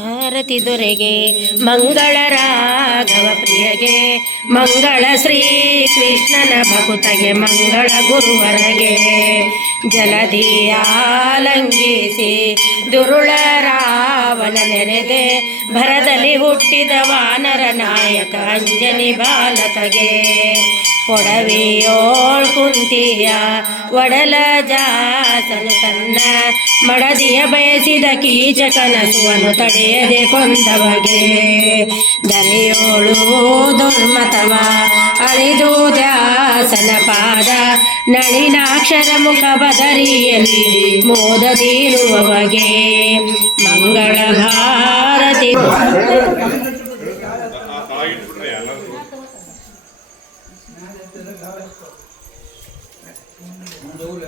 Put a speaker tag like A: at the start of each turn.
A: ಆರತಿ ದೊರೆಗೆ, ಮಂಗಳ ರಾಘವ ಪ್ರಿಯಗೆ, ಮಂಗಳ ಶ್ರೀ ಕೃಷ್ಣನ ಭಕುತಗೆ, ಮಂಗಳ ಗುರುವರಗೆ. ಜಲಧಿಯಾಲಂಗಿಸಿ ದುರುಳ ರಾವಣ ನೆರೆದೆ, ಭರದಲ್ಲಿ ಹುಟ್ಟಿದ ವಾನರ ನಾಯಕ ಅಂಜನಿ ಬಾಲಕಗೆ ಒಡವಿಯೋಳ್ ಕುಂತಿಯ ಒಡಲ ಜಾಸನು ತನ್ನ ಮಡದಿಯ ಬಯಸಿದ ಕೀಚ ಕನಸುವನು ತಡೆಯದೆ ಕೊಂದವಗೆ. ದರೆಯೋಳು ದುರ್ಮತವ, ಅಳಿದು ದ್ಯಾಸನ ಪಾದ, ನಳಿನಾಕ್ಷರ ಮುಖ ಬದರಿಯಲ್ಲಿ ಮೋದದಿರುವವಗೆ. ಮಂಗಳ ಭಾರತಿ જવું